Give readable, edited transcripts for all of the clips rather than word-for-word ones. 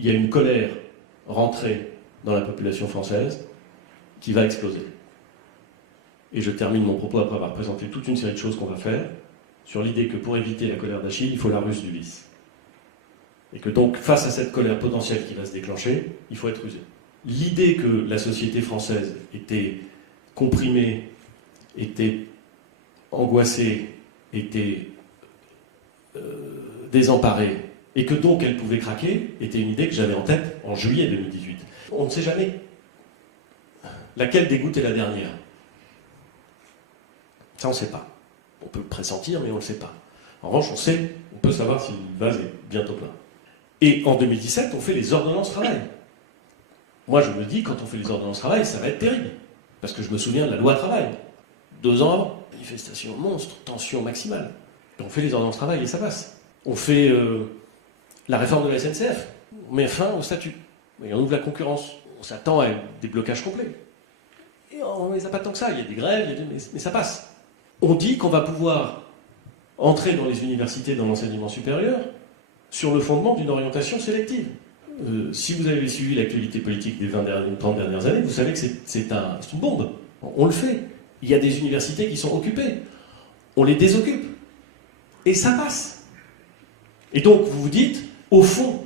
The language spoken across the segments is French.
il y a une colère rentrée dans la population française qui va exploser. Et je termine mon propos après avoir présenté toute une série de choses qu'on va faire, sur l'idée que pour éviter la colère d'Achille, il faut la ruse du vice. Et que donc, face à cette colère potentielle qui va se déclencher, il faut être rusé. L'idée que la société française était comprimée, était angoissée, était désemparée, et que donc elle pouvait craquer, était une idée que j'avais en tête en juillet 2018. On ne sait jamais laquelle des gouttes est la dernière. Ça, on ne sait pas. On peut pressentir, mais on ne le sait pas. En revanche, on peut savoir si le vase est bientôt plein. Et en 2017, on fait les ordonnances travail. Moi, je me dis, quand on fait les ordonnances travail, ça va être terrible. Parce que je me souviens de la loi travail. 2 ans avant, manifestation monstre, tension maximale. Et on fait les ordonnances travail et ça passe. On fait la réforme de la SNCF. On met fin au statut. Et on ouvre la concurrence. On s'attend à un déblocage complet. Et on ne les a pas tant que ça. Il y a des grèves, mais ça passe. On dit qu'on va pouvoir entrer dans les universités, dans l'enseignement supérieur, sur le fondement d'une orientation sélective. Si vous avez suivi l'actualité politique des 30 dernières années, vous savez que c'est une bombe. On le fait. Il y a des universités qui sont occupées. On les désoccupe. Et ça passe. Et donc, vous vous dites, au fond,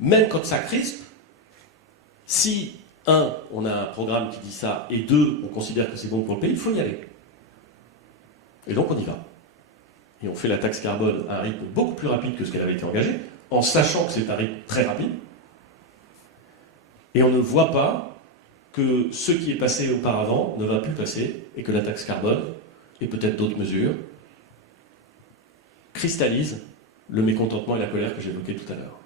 même quand ça crispe, si, 1, on a un programme qui dit ça, et 2, on considère que c'est bon pour le pays, il faut y aller. Et donc, on y va. Et on fait la taxe carbone à un rythme beaucoup plus rapide que ce qu'elle avait été engagée, en sachant que c'est un rythme très rapide. Et on ne voit pas que ce qui est passé auparavant ne va plus passer, et que la taxe carbone, et peut-être d'autres mesures, cristallisent le mécontentement et la colère que j'évoquais tout à l'heure.